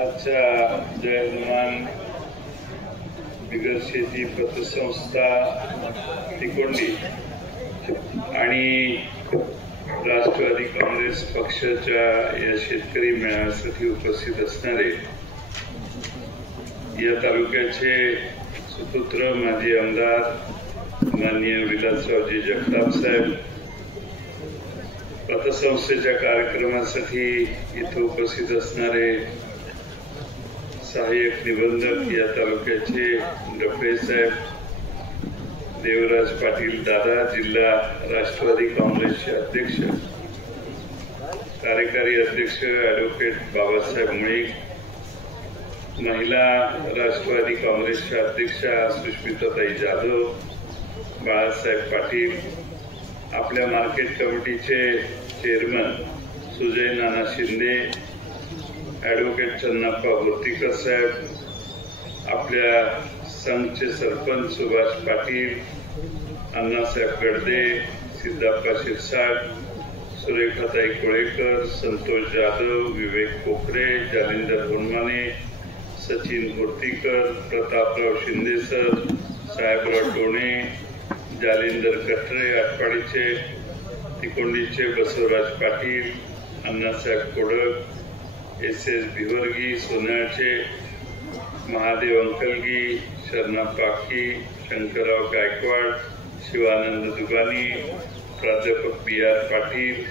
आजच्या जय हनुमान बिगर शेती पतसंस्था तिकोंडी आणि राष्ट्रवादी काँग्रेस पक्षाच्या या शेतकरी मेळाव्यासाठी उपस्थित असणारे या तालुक्याचे सुपुत्र माजी आमदार माननीय विलासरावजी जगताप साहेब, पतसंस्थेच्या कार्यक्रमासाठी इथे उपस्थित असणारे सहाय्यक निबंधक या तालुक्याचे डफळे साहेब, देवराज पाटील दादा, जिल्हा राष्ट्रवादी काँग्रेसचे अध्यक्ष, कार्यकारी अध्यक्ष ॲडव्होकेट बाबासाहेब मुळीक, महिला राष्ट्रवादी काँग्रेसच्या अध्यक्षा सुष्मिताताई जाधव, बाळासाहेब पाटील, आपल्या मार्केट कमिटीचे चेअरमन सुजय नाना शिंदे, ॲडव्होकेट चन्नाप्पा बोर्तीकर साहेब, आपल्या संघचे सरपंच सुभाष पाटील, अण्णासाहेब गडदे, सिद्धाप्पा शिरसाट, सुरेखाताई कोळेकर, संतोष जाधव, विवेक कोकरे, जालिंदर होनमाने, सचिन बोर्तीकर, प्रतापराव शिंदे सर, साहेबराव टोणे, जालिंदर कटरे आटपाडीचे, तिकोंडीचे बसवराज पाटील, अण्णासाहेब कोडक, एस भिवर्गी सोनाळचे, महादेव अंकलगी, शरणा पाखी, शंकरराव गायकवाड, शिवानंद दुगानी, प्राध्यापक BR पाटील,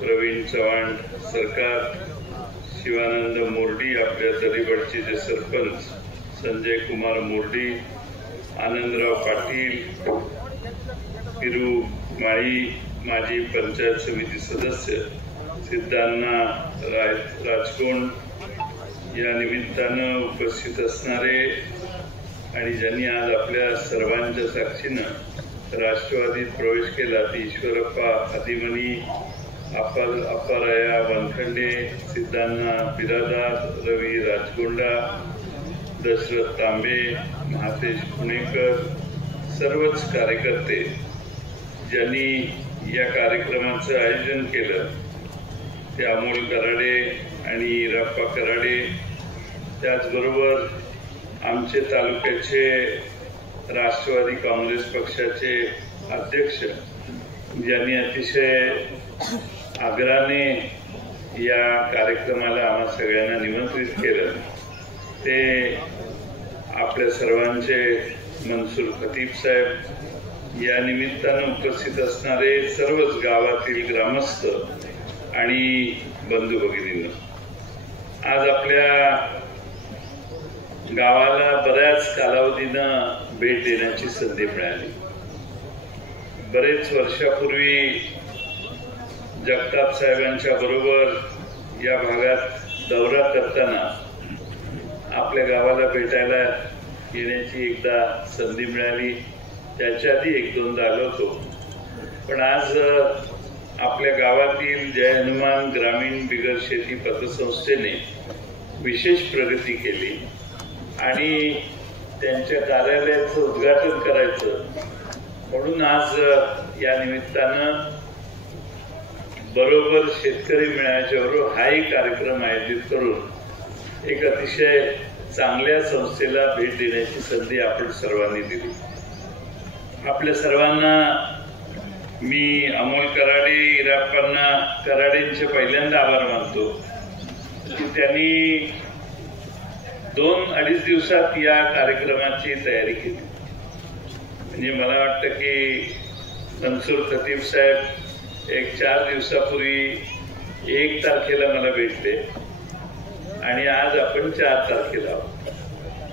प्रवीण चव्हाण सरकार, शिवानंद मोर्डी, आपल्या दरिबडचे जे सरपंच संजय कुमार मोर्डी, आनंदराव पाटील, पिरू माळी, माजी पंचायत समिती सदस्य सिद्धांना राजकोंड, या निमित्तानं उपस्थित असणारे आणि ज्यांनी आज आपल्या सर्वांच्या साक्षीनं राष्ट्रवादीत प्रवेश केला ती ईश्वरप्पा हादिमनी, अप्पाराया वनखंडे, सिद्धांना बिरादार, रवी राजकोंडा, दशरथ तांबे, महातेश पुणेकर, सर्वच कार्यकर्ते ज्यांनी या कार्यक्रमाचं आयोजन केलं ते अमोल कराडे आणि इराप्पा कराडे, त्याचबरोबर आमचे तालुक्याचे राष्ट्रवादी काँग्रेस पक्षाचे अध्यक्ष ज्यांनी अतिशय आग्रहाने या कार्यक्रमाला आम्हा सगळ्यांना निमंत्रित केलं ते आपल्या सर्वांचे मनसूर खतीब साहेब, या निमित्तानं उपस्थित असणारे सर्वच गावातील ग्रामस्थ आणि बंधू भगिनींनो, आज आपल्या गावाला बऱ्याच कालावधीनं भेट देण्याची संधी मिळाली. बरेच वर्षापूर्वी जगताप साहेबांच्या बरोबर या भागात दौरा करताना आपल्या गावाला भेटायला येण्याची एकदा संधी मिळाली. त्याच्या आधी एक दोनदा आलो होतो, पण आज आपल्या गावातील जय हनुमान ग्रामीण बिगर शेती पतसंस्थेने विशेष प्रगती केली आणि त्यांच्या कार्यालयाचं उद्घाटन करायचं म्हणून आज या निमित्तानं बरोबर शेतकरी मेळाव्याच्या बरोबर हाही कार्यक्रम आयोजित करून एक अतिशय चांगल्या संस्थेला भेट देण्याची संधी आपण सर्वांनी दिली. आपल्या सर्वांना मी अमोल कराडे, इराप्पांना कराडेंचे पहिल्यांदा आभार मानतो की त्यांनी 2-2.5 दिवसात या कार्यक्रमाची तयारी केली. म्हणजे मला वाटतं की मनसूर खतीब साहेब एक 4 दिवसापूर्वी 1 तारखेला मला भेटले आणि आज आपण 4 तारखेला आहोत.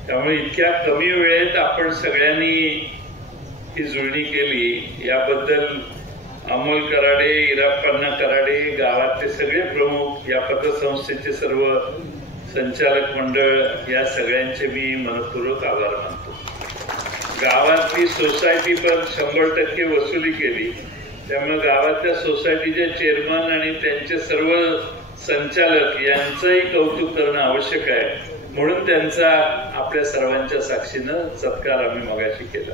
त्यामुळे इतक्या कमी वेळेत आपण सगळ्यांनी ही जुळणी केली याबद्दल अमोल कराडे, इराप्पांना कराडे, गावातले सगळे प्रमुख, या पतसंस्थेचे सर्व संचालक मंडळ, या सगळ्यांचे मी मनपूर्वक आभार मानतो. गावातली सोसायटी पण 100% वसुली केली, त्यामुळे गावातल्या सोसायटीचे चेअरमन आणि त्यांचे सर्व संचालक यांचंही कौतुक करणं आवश्यक आहे. म्हणून त्यांचा आपल्या सर्वांच्या साक्षीनं सत्कार आम्ही मगाशी केला.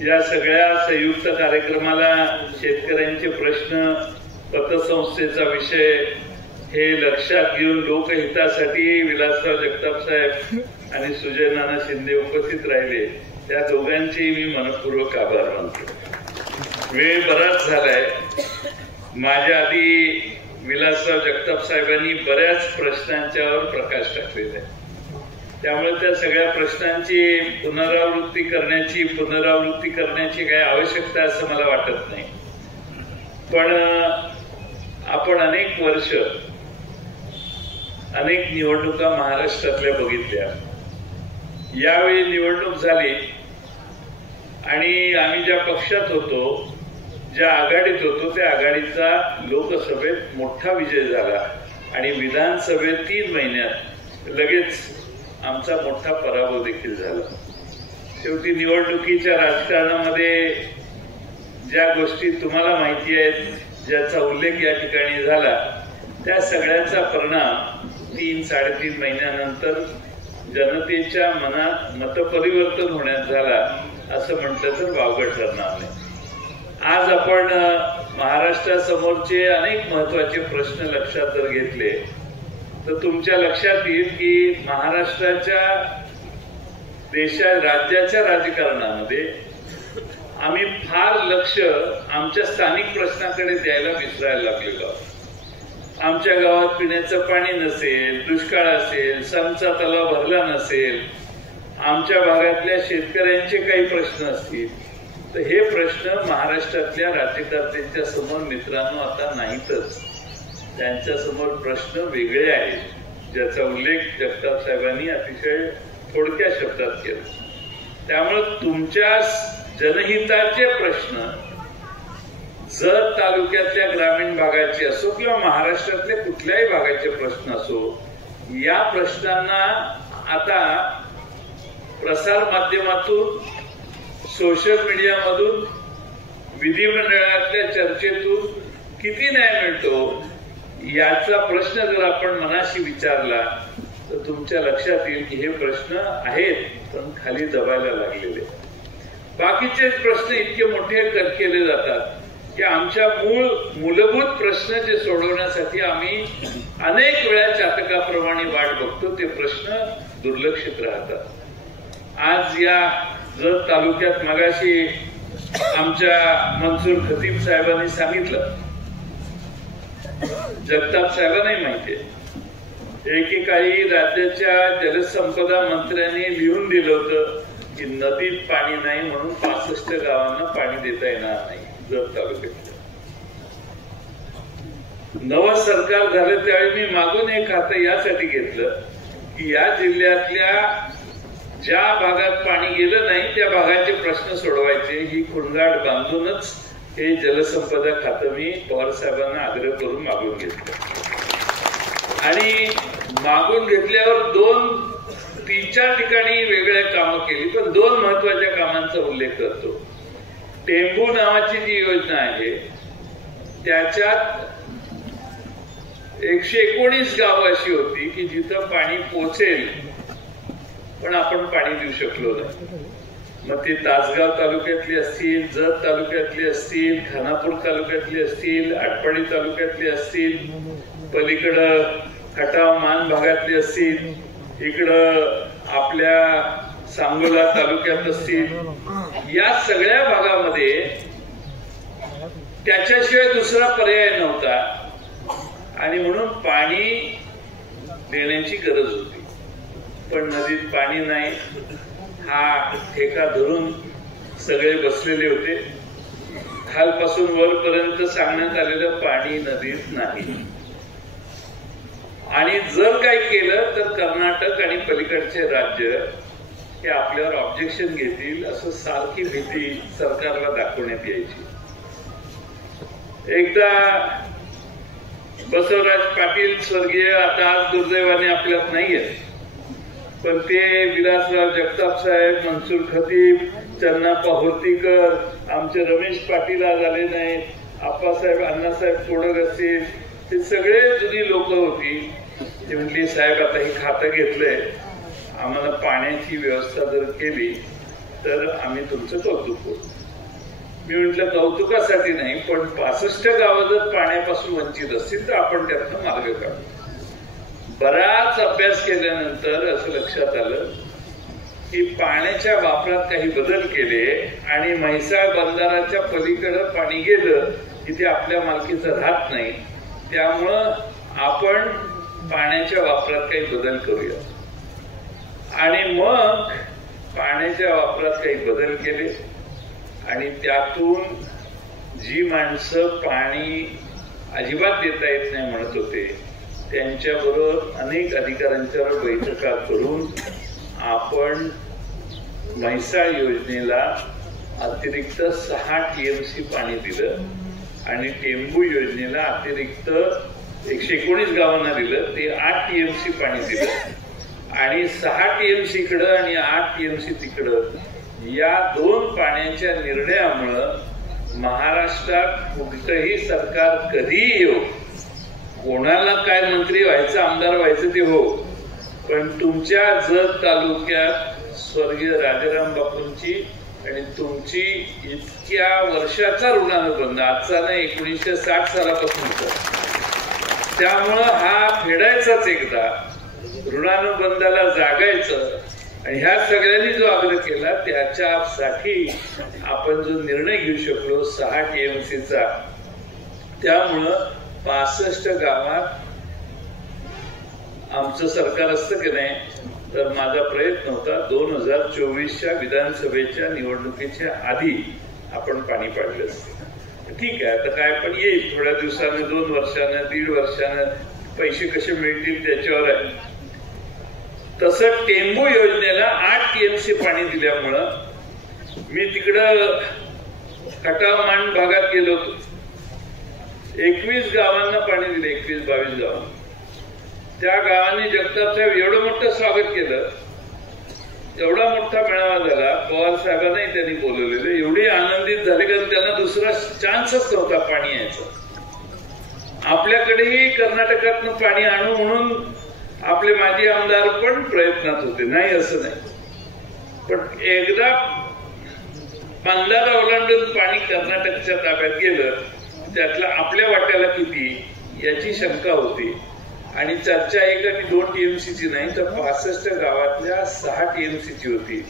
या सगळ्या संयुक्त कार्यक्रमाला शेतकऱ्यांचे प्रश्न, पतसंस्थेचा विषय, हे लक्षात घेऊन लोकहितासाठी विलासराव जगताप साहेब आणि सुजय नाना शिंदे उपस्थित राहिले, त्या दोघांचेही मी मनपूर्वक आभार मानतो. वेळ बराच झालाय. माझ्या आधी विलासराव जगताप साहेबांनी बऱ्याच प्रश्नांच्यावर प्रकाश टाकलेला आहे, त्यामुळे त्या सगळ्या प्रश्नांची पुनरावृत्ती करण्याची काही आवश्यकता असं मला वाटत नाही. पण आपण अनेक वर्ष अनेक निवडणुका महाराष्ट्रातल्या बघितल्या. यावेळी निवडणूक झाली आणि आम्ही ज्या पक्षात होतो, ज्या आघाडीत होतो, त्या आघाडीचा लोकसभेत मोठा विजय झाला आणि विधानसभेत 3 महिन्यात लगेच आमचा मोठा पराभव देखील झाला. शेवटी निवडणुकीच्या राजकारणामध्ये ज्या गोष्टी तुम्हाला माहिती आहेत, ज्याचा उल्लेख या ठिकाणी झाला, त्या सगळ्याचा परिणाम 3-3.5 महिन्यानंतर जनतेच्या मनात मतपरिवर्तन होण्यात झाला असं म्हटलं तर वावगं ठरणार नाही. आज आपण महाराष्ट्रासमोरचे अनेक महत्वाचे प्रश्न लक्षात जर घेतले तर तुमच्या लक्षात येईल की महाराष्ट्राच्या राज्याच्या राजकारणामध्ये आम्ही फार लक्ष आमच्या स्थानिक प्रश्नाकडे द्यायला विसरायला लागलेलो आहोत. आमच्या गावात पिण्याचं पाणी नसेल, दुष्काळ असेल, समचा तलाव भरला नसेल, आमच्या भागातल्या शेतकऱ्यांचे काही प्रश्न असतील, तर हे प्रश्न महाराष्ट्रातल्या राज्यकर्त्यांच्या समोर मित्रांनो आता नाहीतच. त्यांच्या समोर प्रश्न वेगळे आहेत, ज्याचा उल्लेख जगताप साहेबांनी अतिशय थोडक्या शब्दात केला. त्यामुळे तुमच्या जनहिताचे प्रश्न जर तालुक्यातल्या ग्रामीण भागाचे असो किंवा महाराष्ट्रातल्या कुठल्याही भागाचे प्रश्न असो, या प्रश्नांना आता प्रसार माध्यमातून, सोशल मीडियामधून, विधिमंडळातल्या चर्चेतून किती न्याय मिळतो याचा प्रश्न जर आपण मनाशी विचारला तर तुमच्या लक्षात येईल की हे प्रश्न आहेत पण खाली दबायला लागलेले. बाकीचे प्रश्न इतके मोठे केले जातात की आमच्या मूलभूत प्रश्न जे सोडवण्यासाठी आम्ही अनेक वेळा चातकाप्रमाणे वाट बघतो, ते प्रश्न दुर्लक्षित राहतात. आज या जत तालुक्यात मगाशी आमच्या मनसूर खतीब साहेबांनी सांगितलं, जगताप साहेबांनाही माहितीये, एकेकाळी राज्याच्या जलसंपदा मंत्र्यांनी लिहून दिलं होतं की नदीत पाणी नाही म्हणून 65 गावांना पाणी देता येणार नाही जत तालुक्यात. नवं सरकार झालं त्यावेळी मी मागून एक खातं यासाठी घेतलं की या जिल्ह्यातल्या ज्या भागात पाणी गेलं नाही त्या भागाचे प्रश्न सोडवायचे, ही खुणगाड बांधूनच हे जलसंपदा खातं मी पवार साहेबांना आग्रह करून मागून घेतलं. आणि मागून घेतल्यावर 2-3-4 ठिकाणी वेगळ्या कामं केली, पण 2 महत्वाच्या कामांचा उल्लेख करतो. टेंबू नावाची जी योजना आहे त्याच्यात 119 गावं अशी होती की जिथं पाणी पोचेल पण आपण पाणी देऊ शकलो नाही. मग ते तासगाव तालुक्यातली असतील, जत तालुक्यातली असतील, खानापूर तालुक्यातली असतील, आटपाडी तालुक्यातली असतील, पलीकडं खटाव मान भागातली असतील, इकडं आपल्या सांगोला तालुक्यात असतील, या सगळ्या भागामध्ये त्याच्याशिवाय दुसरा पर्याय नव्हता आणि म्हणून पाणी देण्याची गरज होती. पण नदीत पाणी नाही हा ठेका धरून सगळे बसलेले होते. खालपासून वरपर्यंत सांगण्यात आलेलं पाणी नदीत नाही. आणि जर काही केलं तर कर्नाटक आणि पलीकडचे राज्य हे आपल्यावर ऑब्जेक्शन घेतील असं सारखी भीती सरकारला दाखवण्यात यायची. एकदा बसवराज पाटील स्वर्गीय आता आज दुर्दैवाने आपल्यात नाहीये, पण ते विलासराव जगताप साहेब, मनसूर खतीब, चन्नाप्पा होर्तीकर, आमचे रमेश पाटील आज आले नाहीत, आप्पासाहेब, अण्णासाहेब तोडक असतील, हे सगळे जुनी लोक होती. ते म्हटली साहेब आता हे खातं घेतलंय, आम्हाला पाण्याची व्यवस्था जर केली तर आम्ही तुमचं कौतुक करू. मी म्हटलं कौतुकासाठी नाही, पण 65 गावं जर पाण्यापासून वंचित असतील तर आपण त्यातनं मार्ग काढू. बराच अभ्यास केल्यानंतर असं लक्षात आलं की पाण्याच्या वापरात काही बदल केले आणि म्हैसाळ बंधाराच्या पलीकडे पाणी गेलं की ते आपल्या मालकीचं राहत नाही. त्यामुळं आपण पाण्याच्या वापरात काही बदल करूया. आणि मग पाण्याच्या वापरात काही बदल केले आणि त्यातून जी माणसं पाणी अजिबात देता येत नाही म्हणत होते त्यांच्याबरोबर अनेक अधिकाऱ्यांच्या बैठका करून आपण म्हैसाळ योजनेला अतिरिक्त 6 TMC पाणी दिलं आणि टेंबू योजनेला अतिरिक्त 119 गावांना दिलं, ते 8 TMC पाणी दिलं. आणि 6 TMC इकडं आणि 8 TMC तिकडं या 2 पाण्याच्या निर्णयामुळं महाराष्ट्रात कुठलंही सरकार कधीही येऊ, कोणाला काय मंत्री व्हायचं आमदार व्हायचं ते हो, पण तुमच्या जत तालुक्यात स्वर्गीय राजाराम बापूंची आणि तुमची इतक्या वर्षाचा ऋणानुबंध, आजचा नाही 1960 सालापासूनचा, त्यामुळं हा फेडायचाच एकदा, ऋणानुबंधाला जागायचं. आणि ह्या सगळ्यांनी जो आग्रह केला त्याच्यासाठी आपण जो निर्णय घेऊ शकलो 6 TMCचा, त्यामुळं 65 गावात आमचं सरकार असतं की नाही तर माझा प्रयत्न होता 2024च्या विधानसभेच्या निवडणुकीच्या आधी आपण पाणी पाडलं असतं. ठीक आहे, आता काय पण येईल, थोड्या दिवसानं, 2 वर्षानं, 1.5 वर्षानं पैसे कसे मिळतील त्याच्यावर आहे. तसं टेंबू योजनेला 8 TMC पाणी दिल्यामुळं मी तिकडं खटाव मांड भागात गेलो होतो. 21 गावांना पाणी दिले, 21-22 गावांना. त्या गावाने जगताप साहेब एवढं मोठं स्वागत केलं, एवढा मोठा मेळावा झाला. पवार साहेबांनाही त्यांनी बोलवलेलं, एवढे आनंदित झाले कारण त्यांना दुसरा चान्सच नव्हता पाणी यायचा. आपल्याकडेही कर्नाटकातनं पाणी आणू म्हणून आपले माजी आमदार पण प्रयत्नात होते, नाही असं नाही, पण एकदा बंधारा ओलांडून पाणी कर्नाटकच्या ताब्यात गेलं त्यातलं आपल्या वाट्याला किती याची शंका होती. आणि चर्चा 1 आणि 2 TMCची नाही तर 65 गावातल्या 6 TMCची होती.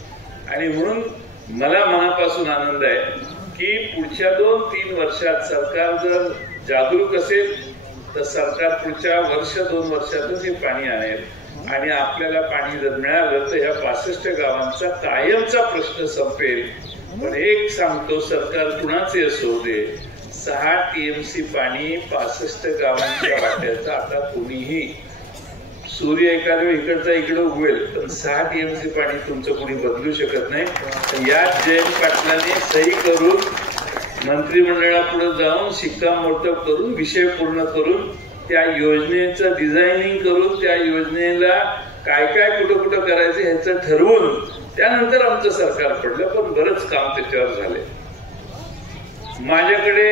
आणि म्हणून मला मनापासून आनंद आहे की पुढच्या 2-3 वर्षात सरकार जर जागरूक असेल तर सरकार पुढच्या 1-2 वर्षातच हे पाणी आणेल. आणि आपल्याला पाणी जर मिळालं तर ह्या 65 गावांचा कायमचा प्रश्न संपेल. पण एक सांगतो, सरकार कुणाचे असू दे, 6 TMC पाणी 65 गावांच्या वाट्याचं आता कोणीही, सूर्य एखाद्या वेळी इकडचा इकडे उगवेल पण 6 TMC पाणी तुमचं कोणी बदलू शकत नाही. यात जयंत पाटलांनी सही करून मंत्रिमंडळापुढे जाऊन शिक्कामोर्तब करून विषय पूर्ण करून त्या योजनेचं डिझायनिंग करून त्या योजनेला काय काय कुठं कुठं करायचं ह्याचं ठरवून त्यानंतर आमचं सरकार पडलं. पण बरंच काम त्याच्यावर झाले. माझ्याकडे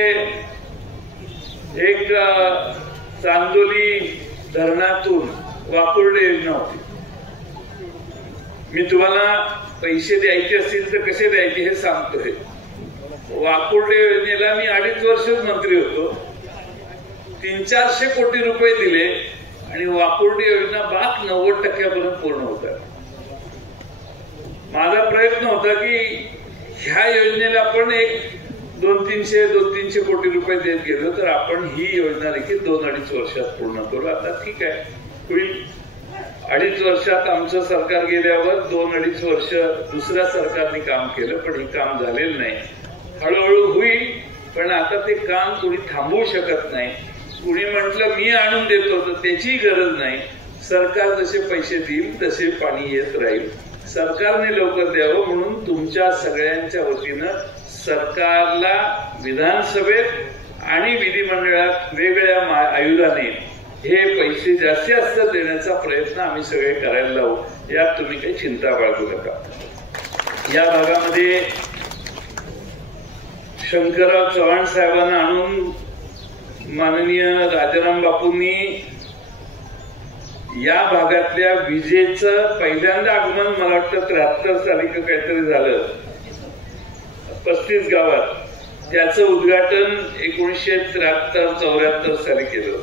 एक चांदोली धरणातून वाकुर्डे योजना होती. मी तुम्हाला पैसे द्यायचे असतील तर कसे द्यायचे हे सांगतोय. वाकुर्डे योजनेला मी 2.5 वर्षच मंत्री होतो. 300-400 कोटी रुपये दिले आणि वाकुर्डे योजना 90% पूर्ण होतात. माझा प्रयत्न होता की ह्या योजनेला आपण एक 200-300 कोटी रुपये देत गेलो तर आपण ही योजना देखील 2-2.5 वर्षात पूर्ण करू. आता ठीक आहे, होईल. 2.5 वर्षात आमचं सरकार गेल्यावर 2-2.5 वर्ष दुसऱ्या सरकारने काम केलं पण हे काम झालेलं नाही. हळूहळू होईल, पण आता ते काम कोणी थांबवू शकत नाही. कुणी म्हटलं मी आणून देतो तर त्याची गरज नाही. सरकार जसे पैसे देईल तसे पाणी येत राहील. सरकारने लवकर द्यावं म्हणून तुमच्या सगळ्यांच्या वतीनं सरकारला विधानसभेत आणि विधिमंडळात वेगळ्या आयुधाने हे पैसे जास्तीत जास्त देण्याचा प्रयत्न आम्ही सगळे करायला लावू. यात तुम्ही काही चिंता बाळगू नका. या भागामध्ये शंकरराव चव्हाण साहेबांना आणून माननीय राजाराम बापूंनी या भागातल्या विजेचं पहिल्यांदा आगमन मला वाटतं 73 साली काहीतरी झालं. 35 गावात त्याचं उद्घाटन 1973-74 साली केलं.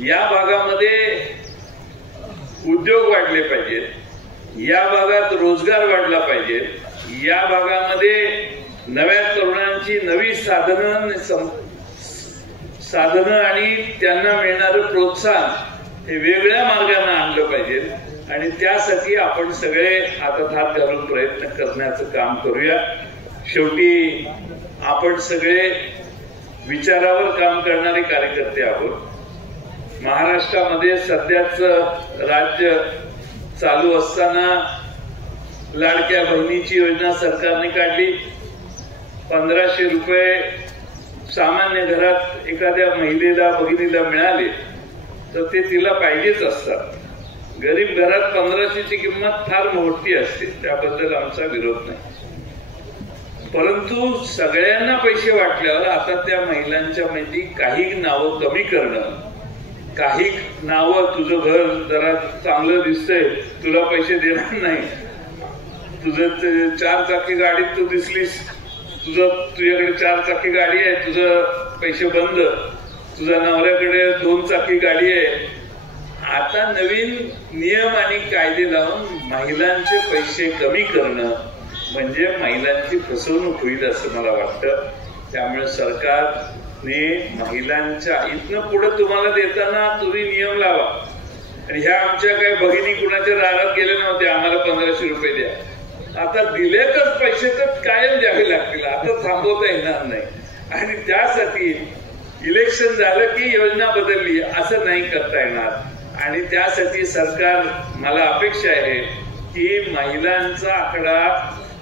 या भागामध्ये उद्योग वाढले पाहिजेत, या भागात रोजगार वाढला पाहिजे, या भागामध्ये नव्या तरुणांची नवी साधनं आणि त्यांना मिळणारं प्रोत्साहन हे वेगळ्या मार्गाने आणलं पाहिजे. आणि त्यासाठी आपण सगळे हातात हात घालून प्रयत्न करण्याचं काम करूया. शेवटी आपण सगळे विचारावर काम करणारे कार्यकर्ते आहोत. महाराष्ट्रामध्ये सध्याच राज्य चालू असताना लाडक्या बहिणीची योजना सरकारने काढली. 1500 रुपये सामान्य घरात एखाद्या महिलेला भगिनीला मिळाले तर ते तिला पाहिजेच असतात. गरीब घरात 1500ची किंमत फार मोठी असते, त्याबद्दल आमचा विरोध नाही. परंतु सगळ्यांना पैसे वाटल्यावर आता त्या महिलांच्या मध्ये काही नावं कमी करणं, काही नावं तुझं घर जरा चांगलं दिसतंय तुला पैसे देणार नाही, तुझं 4 चाकी गाडीत तू दिसलीस, तुझ्याकडे 4 चाकी गाडी आहे, तुझं पैसे बंद, तुझ्या नवऱ्याकडे 2 चाकी गाडी आहे. आता नवीन नियम आणि कायदे लावून महिलांचे पैसे कमी करणं म्हणजे महिलांची फसवणूक होईल असं मला वाटतं. त्यामुळे सरकारने महिलांच्या इथनं पुढे तुम्हाला देताना तुम्ही नियम लावा. आणि ह्या आमच्या काही भगिनी कुणाच्या दारात गेले नव्हते आम्हाला 1500 रुपये द्या, आता दिलेतच पैसे तर कायम द्यावे लागतील, आता थांबवता येणार नाही. आणि त्यासाठी इलेक्शन झालं की योजना बदलली असं नाही करता येणार. आणि त्यासाठी सरकार, मला अपेक्षा आहे की महिलांचा आकडा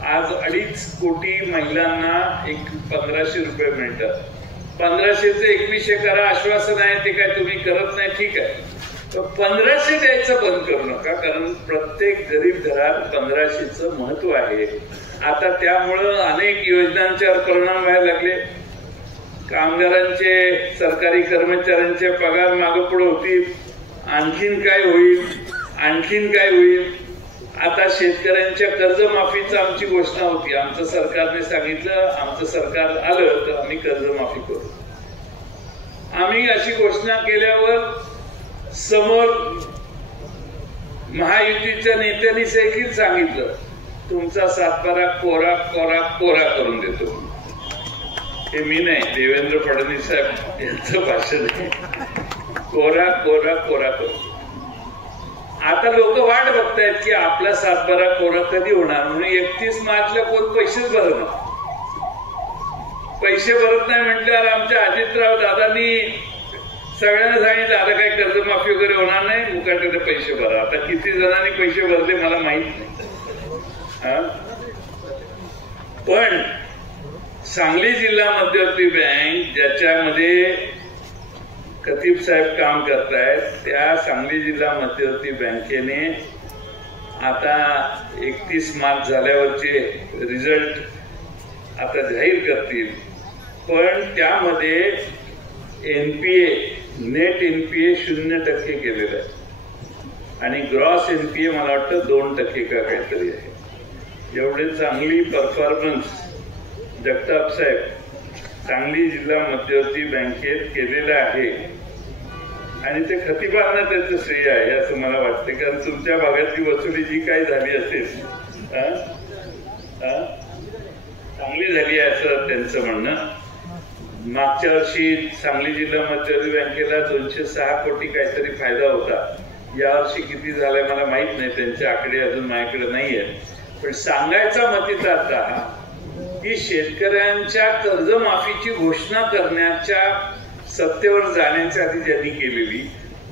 आज 2.5 कोटी महिलांना 1500 रुपये मिळतात. 1500चे 2100 करा आश्वासन आहे, ते काय तुम्ही करत नाही, ठीक आहे, तर 1500 द्यायचं बंद करू नका, कारण प्रत्येक गरीब घरात 1500चं महत्व आहे. आता त्यामुळं अनेक योजनांच्यावर परिणाम व्हायला लागले. कामगारांचे, सरकारी कर्मचाऱ्यांचे पगार मागे पुढे होतील, आणखीन काय होईल. आता शेतकऱ्यांच्या कर्जमाफीची आमची घोषणा होती. आमचं सरकारने सांगितलं, आमचं सरकार आलं तर आम्ही कर्जमाफी करू. आम्ही अशी घोषणा केल्यावर समोर महायुतीच्या नेत्यांनी देखील सांगितलं तुमचा 7बारा कोरा कोरा कोरा करून देतो. हे मी नाही, देवेंद्र फडणवीस साहेब यांचं भाषण आहे. कोरा कोरा कोरा करू. आता लोक वाट बघतायत की आपला 7बारा कोरा कधी होणार म्हणून. 31 मार्चला कोण पैसेच भरत नाही. पैसे भरत नाही म्हटल्यावर आमच्या अजितराव दादांनी सगळ्यांना सांगितलं आता काही कर्जमाफी वगैरे होणार नाही, मुकाट्याने पैसे भरा. आता किती जणांनी पैसे भरले मला माहित नाही. पण सांगली जिल्हा मध्यवर्ती बँक ज्याच्यामध्ये खतीब साहेब काम करतायत, त्या सांगली जिल्हा मध्यवर्ती बँकेने आता 31 मार्च झाल्यावरचे रिझल्ट आता जाहीर करतील. पण त्यामध्ये एनपीए, नेट एनपीए 0% केलेलं आहे आणि ग्रॉस एनपीए मला वाटतं 2% का काहीतरी आहे. एवढे चांगली परफॉर्मन्स जगताप साहेब सांगली जिल्हा मध्यवर्ती बँकेत केलेलं आहे आणि ते खतिबांना त्याचं श्रेय आहे असं मला वाटतं. कारण तुमच्या भागातली वसुली जी काही झाली असेल चांगली झाली आहे असं त्यांचं म्हणणं. मागच्या वर्षी सांगली जिल्हा मध्यवर्ती बँकेला 206 कोटी काहीतरी फायदा होता. यावर्षी किती झालाय मला माहित नाही, त्यांचे आकडे अजून माझ्याकडे नाही आहेत. पण सांगायचा मतीचा आता की शेतकऱ्यांच्या कर्जमाफीची घोषणा करण्याच्या सत्तेवर जाण्याच्या आधी ज्यांनी केलेली,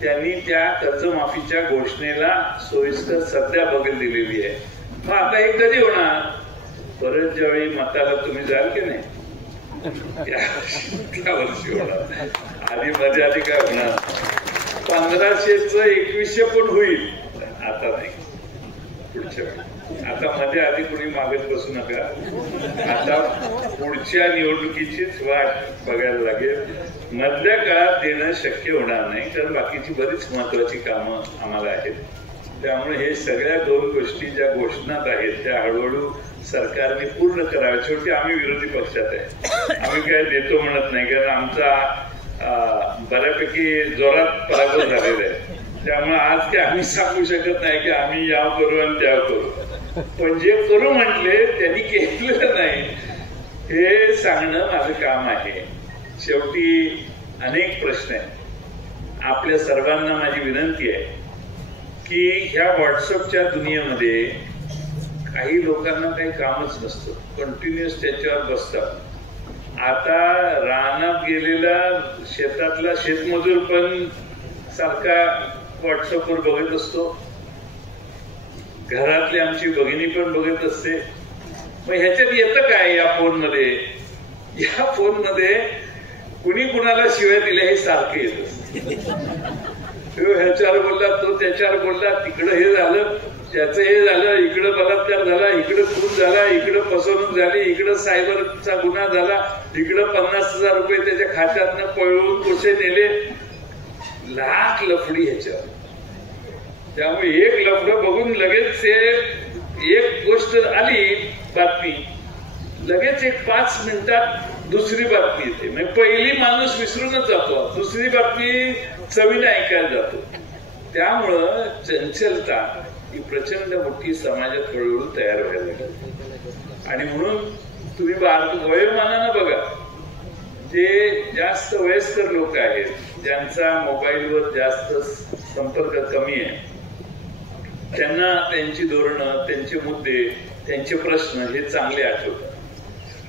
त्यांनी त्या कर्जमाफीच्या घोषणेला सोयीस्कर सध्या बघत दिलेली आहे. मग आता हे कधी होणार? परत ज्यावेळी मताला तुम्ही जाल की नाही त्या वर्षी होणार. आधी काय होणार? 1500चं 2100 पण होईल, आता नाही, पुढच्या वेळी. आता मध्ये आधी कुणी मागत बसू नका. आता पुढच्या निवडणुकीचीच वाट बघायला लागेल. मधल्या काळात देणं शक्य होणार नाही, कारण बाकीची बरीच महत्वाची कामं आम्हाला आहेत. त्यामुळे हे सगळ्या 2 गोष्टी ज्या घोषणात आहेत त्या हळूहळू सरकारने पूर्ण कराव्या. शेवटी आम्ही विरोधी पक्षात आहे, आम्ही काय देतो म्हणत नाही, कारण आमचा बऱ्यापैकी जोरात पराभव झालेला आहे. त्यामुळे आज काय आम्ही सांगू शकत नाही की आम्ही याव करू आणि त्याव करू, पण जे करू म्हटले त्यांनी केलेलं नाही हे सांगणं माझं काम आहे. शेवटी अनेक प्रश्न आहेत. आपल्या सर्वांना माझी विनंती आहे की ह्या व्हॉट्सअपच्या दुनियेमध्ये काही लोकांना काही कामच नसतं, कंटिन्युअस त्याच्यावर बसतात. आता रानात गेलेला शेतातला शेतमजूर पण सारखा व्हॉट्सअपवर बघत असतो, घरातली आमची भगिनी पण बघत असते. मग ह्याच्यात येतं काय या फोनमध्ये? या फोनमध्ये कुणी कुणाला शिवाय दिल्या हे सारखे येत असते. तो ह्याच्यावर बोलला, तो त्याच्यावर बोलला, तिकडं हे झालं, त्याचं हे झालं, इकडं बलात्कार झाला, इकडं खून झाला, इकडं फसवणूक झाली, इकडं सायबरचा गुन्हा झाला, इकडं 50,000 रुपये त्याच्या खात्यातनं पळवून कसे नेले. लाख लफडी ह्याच्यावर. त्यामुळे एक लफडं बघून लगेच एक गोष्ट आली बातमी, लगेच 5 मिनिटात दुसरी बातमी येते. म्हणजे पहिली माणूस विसरूनच जातो, दुसरी बातमी चवीने ऐकायला जातो. त्यामुळं चंचलता ही प्रचंड मोठी समाजात हळूहळू तयार व्हायला लागली. आणि म्हणून तुम्ही वयोमानानं बघा, जे जास्त वयस्कर लोक आहेत, ज्यांचा मोबाईलवर जास्त संपर्क कमी आहे, त्यांना त्यांची धोरणं, त्यांचे मुद्दे, त्यांचे प्रश्न हे चांगले आठवतात.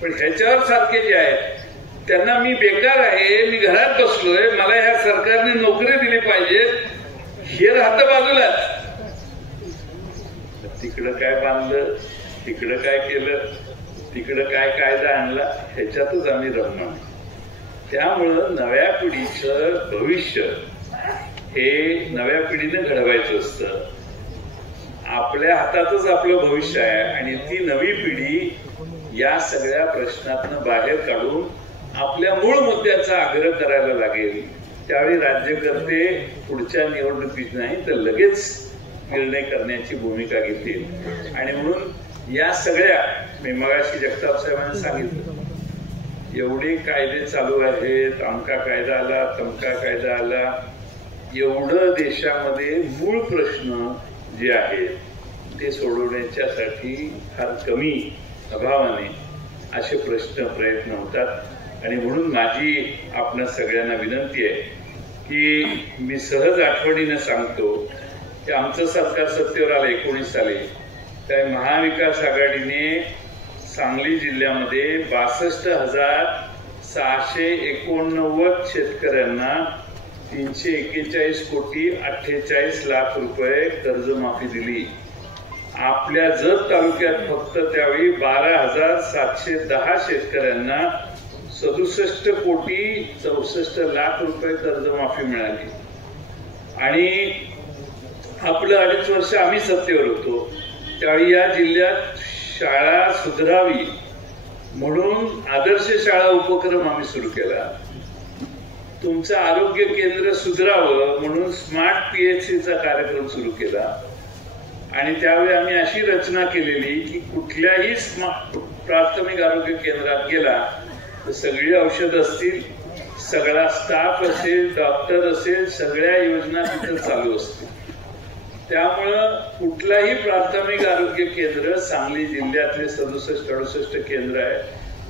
पण ह्याच्यावर सारखे जे आहेत त्यांना मी बेकार आहे, मी घरात बसलोय, मला ह्या सरकारने नोकरी दिली पाहिजे, हे राहतं बाजूलाच. तिकडं काय बांधलं, तिकडं काय केलं, तिकडं काय कायदा आणला, ह्याच्यातच आम्ही रमणार. त्यामुळं नव्या पिढीचं भविष्य हे नव्या पिढीने घडवायचं असतं. आपल्या हातातच आपलं भविष्य आहे आणि ती नवी पिढी या सगळ्या प्रश्नातनं बाहेर काढून आपल्या मूळ मुद्द्याचा आग्रह करायला लागेल. त्यावेळी राज्यकर्ते पुढच्या निवडणुकीत नाही तर लगेच निर्णय करण्याची भूमिका घेतील. आणि म्हणून या सगळ्या, मी मगाशी जगताप साहेबांनी सांगितलं, एवढे कायदे चालू आहेत, अमका कायदा आला, तमका कायदा आला, एवढं देशामध्ये मूळ प्रश्न जे आहेत ते सोडवण्याच्यासाठी फार कमी अभावाने असे प्रयत्न होतात. आणि म्हणून माझी आपणा सगळ्यांना विनंती आहे की मी सहज आठवणीनं सांगतो की आमचं सरकार सत्तेवर आलं 19 साली, त्या महाविकास आघाडीने सांगली जिल्ह्यामध्ये 62,689 शेतकऱ्यांना 341 कोटी 48 लाख रुपये कर्जमाफी दिली. आपल्या जत तालुक्यात फक्त त्यावेळी 12,710 शेतकऱ्यांना 67 कोटी 64 लाख रुपये कर्जमाफी मिळाली. आणि आपलं 2.5 वर्ष आम्ही सत्तेवर होतो त्यावेळी या जिल्ह्यात शाळा सुधारावी म्हणून आदर्श शाळा उपक्रम आम्ही सुरू केला. तुमचं आरोग्य केंद्र सुधारावं म्हणून स्मार्ट PHCचा कार्यक्रम सुरू केला. आणि त्यावेळी आम्ही अशी रचना केलेली की कुठल्याही प्राथमिक आरोग्य केंद्रात गेला तर सगळी औषध असतील, सगळा स्टाफ असेल, डॉक्टर असेल, सगळ्या योजना तिथे चालू असतील. त्यामुळं कुठलाही प्राथमिक आरोग्य केंद्र, सांगली जिल्ह्यातले 67-68 केंद्र आहे,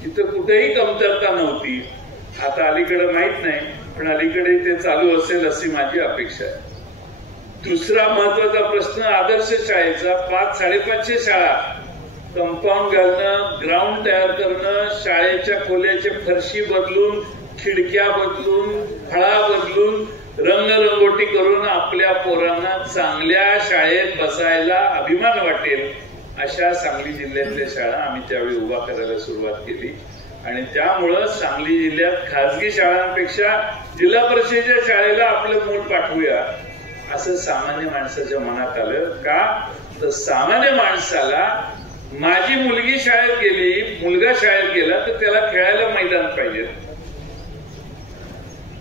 तिथं कुठेही कमतरता नव्हती. आता अलीकडे माहित नाही, पण अलीकडे ते चालू असेल अशी माझी अपेक्षा आहे. दुसरा महत्वाचा प्रश्न आदर्श शाळेचा. 500-550 शाळा कंपाऊंड घालणं, ग्राउंड तयार करणं, शाळेच्या खोल्याचे फरशी बदलून, खिडक्या बदलून, फळा बदलून, रंगरंगोटी करून आपल्या पोरांना चांगल्या शाळेत बसायला अभिमान वाटेल अशा सांगली जिल्ह्यातल्या शाळा आम्ही त्यावेळी उभा करायला सुरुवात केली. आणि त्यामुळं सांगली जिल्ह्यात खाजगी शाळांपेक्षा जिल्हा परिषदेच्या शाळेला आपलं मूल पाठवूया असं सामान्य माणसाच्या मनात आलं. का तर सामान्य माणसाला माझी मुलगी शाळेत गेली, मुलगा शाळेत गेला तर त्याला खेळायला मैदान पाहिजे,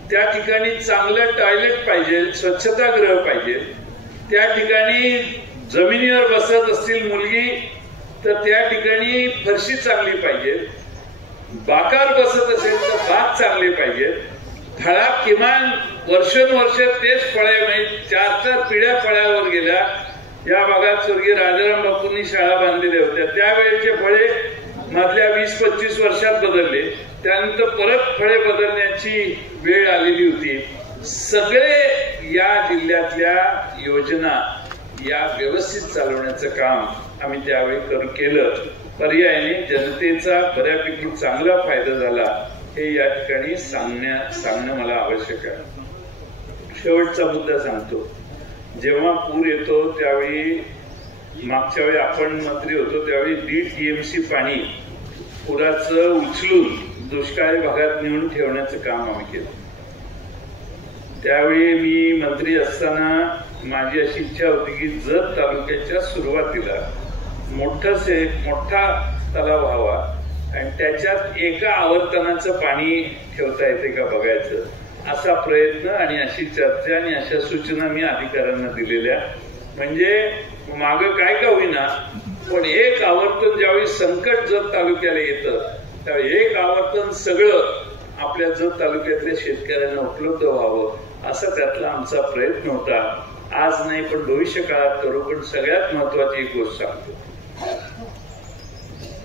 त्या ठिकाणी चांगलं टॉयलेट पाहिजे, स्वच्छतागृह पाहिजे. त्या ठिकाणी जमिनीवर बसत असतील मुलगी तर त्या ठिकाणी फरशी चांगली पाहिजे, बाकावर बसत असेल तर बाग चांगले पाहिजेत, फळात किमान वर्षानुवर्ष तेच फळे म्हणजे 4-4 पिढ्या फळ्यावर गेल्या. या भागात स्वर्गीय राजाराम बापूंनी शाळा बांधलेल्या होत्या, त्यावेळेचे फळे मधल्या 20-25 वर्षात बदलले, त्यानंतर परत फळे बदलण्याची वेळ आलेली होती. सगळे या जिल्ह्यातल्या योजना या व्यवस्थित चालवण्याचं काम आम्ही त्यावेळी केलं. पर्यायाने जनतेचा बऱ्यापैकी चांगला फायदा झाला हे या ठिकाणी सांगणं मला आवश्यक आहे. शेवटचा मुद्दा सांगतो. जेव्हा पूर येतो त्यावेळी मागच्या वेळी आपण मंत्री होतो त्यावेळी 1.5 TMC पाणी पुराचं उचलून दुष्काळी भागात नेऊन ठेवण्याचं काम आम्ही केलं. त्यावेळी मी मंत्री असताना माझी अशी इच्छा होती की जत तालुक्याच्या सुरुवातीला मोठा तलाव व्हावा आणि त्याच्यात एका आवर्तनाचं पाणी ठेवता येते का बघायचं, असा प्रयत्न आणि अशी चर्चा आणि अशा सूचना मी अधिकाऱ्यांना दिलेल्या. म्हणजे मागं काय का होईना पण एक आवर्तन ज्यावेळी संकट जत तालुक्याला येतं त्यावेळी एक आवर्तन सगळं आपल्या जत तालुक्यातल्या शेतकऱ्यांना उपलब्ध व्हावं असा त्यातला आमचा प्रयत्न होता. आज नाही पण भविष्य काळात करू. पण सगळ्यात महत्वाची एक गोष्ट सांगतो.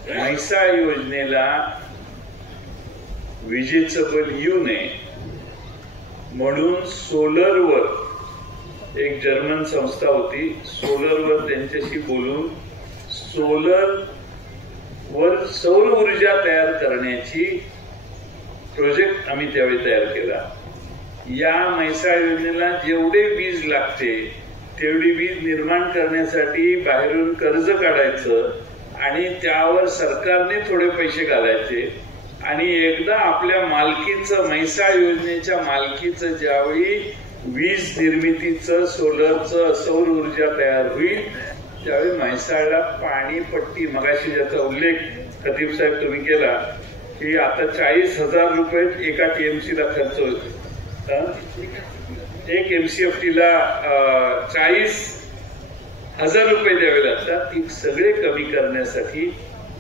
म्हैसाळ योजनेला विजेचं बिल येऊ नये म्हणून सोलरवर एक जर्मन संस्था होती, सोलरवर त्यांच्याशी बोलून सोलरवर सौर ऊर्जा तयार करण्याची प्रोजेक्ट आम्ही त्यावेळी तयार केला. या म्हैसाळ योजनेला जेवढे वीज लागते तेवढी वीज निर्माण करण्यासाठी बाहेरून कर्ज काढायचं आणि त्यावर सरकारने थोडे पैसे घालायचे आणि एकदा आपल्या मालकीचं म्हैसाळ योजनेच्या मालकीचं ज्यावेळी वीज निर्मितीचं सोलरचं सौर ऊर्जा तयार होईल त्यावेळी म्हैसाळला पाणीपट्टी, मगाशी ज्याचा उल्लेख खतीब साहेब तुम्ही केला की आता 40,000 रुपये एका TMC ला खर्च होतो. 1 MCFT ला 40,000 रुपये द्यावे लागतात. ती सगळे कमी करण्यासाठी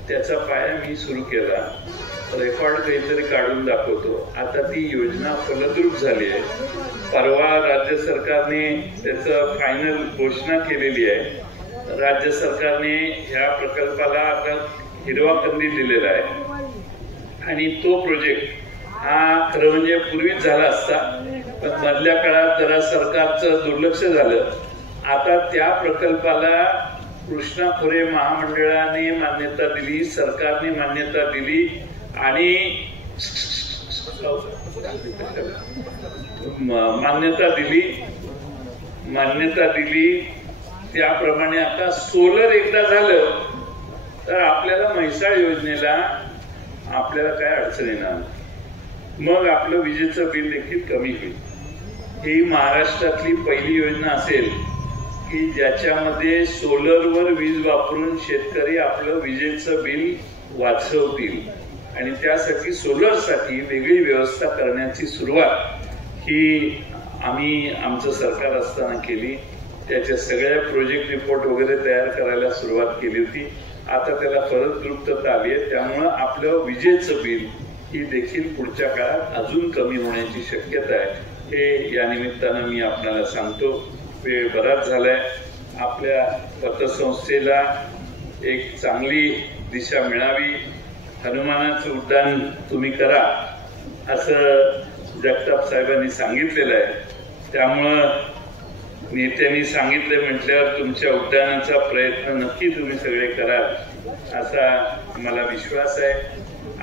त्याचा पाया मी सुरू केला. रेकॉर्ड काहीतरी काढून दाखवतो. आता ती योजना फलद्रूप झाली आहे. परवा राज्य सरकारने त्याचं फायनल घोषणा केलेली आहे. राज्य सरकारने ह्या प्रकल्पाला आता हिरवा कंदील दिलेला आहे आणि तो प्रोजेक्ट हा खरं म्हणजे पूर्वीच झाला असता पण मधल्या काळात जरा सरकारचं दुर्लक्ष झालं. आता त्या प्रकल्पाला कृष्णा खोरे महामंडळाने मान्यता दिली, सरकारने मान्यता दिली आणि मान्यता दिली त्याप्रमाणे आता सोलर एकदा झालं तर आपल्याला म्हैसाळ योजनेला आपल्याला काय अडचण येणार, मग आपलं विजेचं बिल देखील कमी होईल. ही महाराष्ट्रातली पहिली योजना असेल की ज्याच्यामध्ये सोलरवर वीज वापरून शेतकरी आपलं विजेचं बिल वाचवतील आणि त्यासाठी सोलरसाठी वेगळी व्यवस्था करण्याची सुरुवात ही आम्ही आमचं सरकार असताना केली. त्याच्या सगळ्या प्रोजेक्ट रिपोर्ट वगैरे तयार करायला सुरुवात केली होती. आता त्याला फलद्रुपता आली आहे. त्यामुळं आपलं विजेचं बिल ही देखील पुढच्या काळात अजून कमी होण्याची शक्यता आहे. हे या निमित्तानं मी आपल्याला सांगतो. वेळ बराच झालाय. आपल्या पतसंस्थेला एक चांगली दिशा मिळावी, हनुमानाचं उड्डाण तुम्ही करा असं जगताप साहेबांनी सांगितलेलं आहे. त्यामुळं नेत्यांनी सांगितले म्हटल्यावर तुमच्या उड्डाणाचा प्रयत्न नक्की तुम्ही सगळे कराल असा मला विश्वास आहे.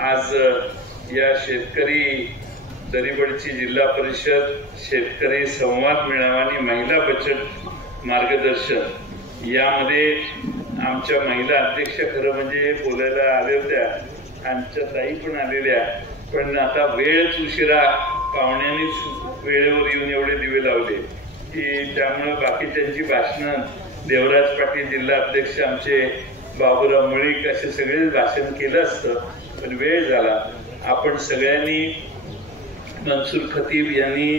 आज या शेतकरी दरिबडची जिल्हा परिषद शेतकरी संवाद मेळावा आणि महिला बचत मार्गदर्शन यामध्ये आमच्या महिला अध्यक्ष खरं म्हणजे बोलायला आल्या होत्या, आमच्या ताई पण आलेल्या, पण आता वेळच उशिरा पाहुण्यांनीच वेळेवर येऊन एवढे दिवे लावले की त्यामुळे बाकीच्यांची भाषणं देवराज पाटील जिल्हा अध्यक्ष आमचे बाबूराव मळीक असे सगळे भाषण केलं असतं पण वेळ झाला. आपण सगळ्यांनी मनसूर खतीब यांनी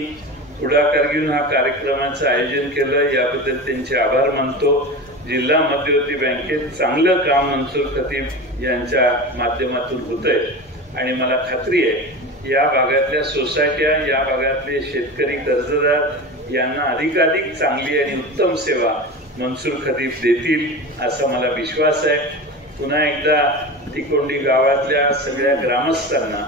पुढाकार घेऊन हा कार्यक्रमाचं आयोजन केलं, याबद्दल त्यांचे आभार मानतो. जिल्हा मध्यवर्ती बँकेत चांगलं काम मनसूर खतीब यांच्या माध्यमातून होतंय आणि मला खात्री आहे या भागातल्या सोसायट्या, या भागातले शेतकरी कर्जदार यांना अधिकाधिक चांगली आणि उत्तम सेवा मनसूर खतीब देतील असा मला विश्वास आहे. पुन्हा एकदा तिकोंडी गावातल्या सगळ्या ग्रामस्थांना,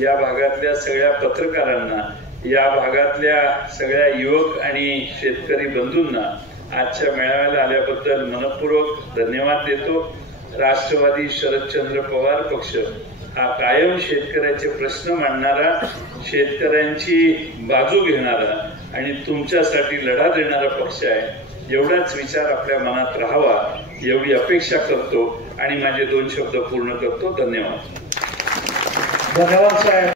या भागातल्या सगळ्या पत्रकारांना, या भागातल्या सगळ्या युवक आणि शेतकरी बंधूंना आजच्या मेळाव्याला आल्याबद्दल मनपूर्वक धन्यवाद देतो. राष्ट्रवादी शरदचंद्र पवार पक्ष हा कायम शेतकऱ्याचे प्रश्न मांडणारा, शेतकऱ्यांची बाजू घेणारा आणि तुमच्यासाठी लढा देणारा पक्ष आहे. एवढाच विचार आपल्या मनात राहावा एवढी अपेक्षा करतो आणि माझे 2 शब्द पूर्ण करतो. धन्यवाद. धन्यवाद साहेब.